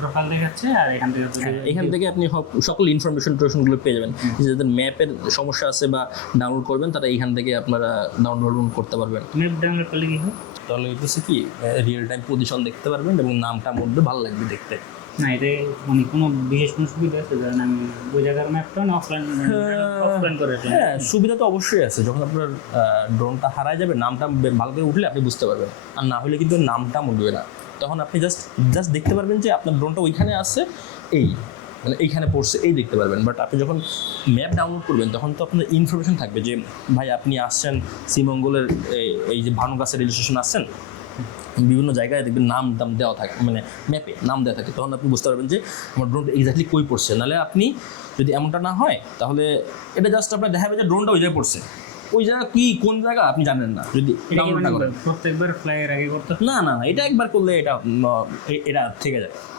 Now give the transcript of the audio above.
Profile দেখাচ্ছে আর এখান থেকে আপনি সকল ইনফরমেশনগুলো পেয়ে যাবেন। যাদের ম্যাপের সমস্যা আছে বা ডাউনলোড করবেন তারা এইখান থেকে আপনারা ডাউনলোড করতে পারবেন। ম্যাপ ডাউনলোড করলে কি হয়? তাহলে হচ্ছে কি রিয়েল টাইম পজিশন দেখতে পারবেন এবং নামটা মধ্যে ভালো লাগবে দেখতে। না এটা মানে কোনো বিশেষ কোনো সুবিধা আছে ধরেন আমি ওই জায়গার ম্যাপটা না অফলাইন করে হ্যাঁ, সুবিধা তো অবশ্যই আছে। যখন আপনার ড্রোনটা হারায় যাবে নামটা ভালো করে উঠলে আপনি বুঝতে পারবেন, আর না হলে কিন্তু নামটা উঠবে না। তখন আপনি জাস্ট দেখতে পারবেন যে আপনার ড্রোনটা ওইখানে আছে, এই মানে এইখানে পড়ছে এই দেখতে পারবেন। বাট আপনি যখন ম্যাপ ডাউনলোড করবেন তখন তো আপনার ইনফরমেশন থাকবে যে ভাই আপনি আসছেন শ্রীমঙ্গলের এই যে ভানুগাছা রেল স্টেশন আসছেন, বিভিন্ন জায়গায় দেখবেন নাম দেওয়া থাকে, মানে ম্যাপে নাম দেওয়া থাকে। তখন আপনি বুঝতে পারবেন যে আমার ড্রোনটা এক্স্যাক্টলি কই পড়ছে। নাহলে আপনি যদি এমনটা না হয় তাহলে এটা জাস্ট আপনার দেখাবে যে ড্রোনটা ওই জায়গায় পড়ছে, ওই জায়গা কি কোন জায়গা আপনি জানেন না যদি ডাউনলোড না করেন। প্রত্যেকবার ফ্লাইয়ের আগে করতে না, এটা একবার করলে এটা থেকে যায়।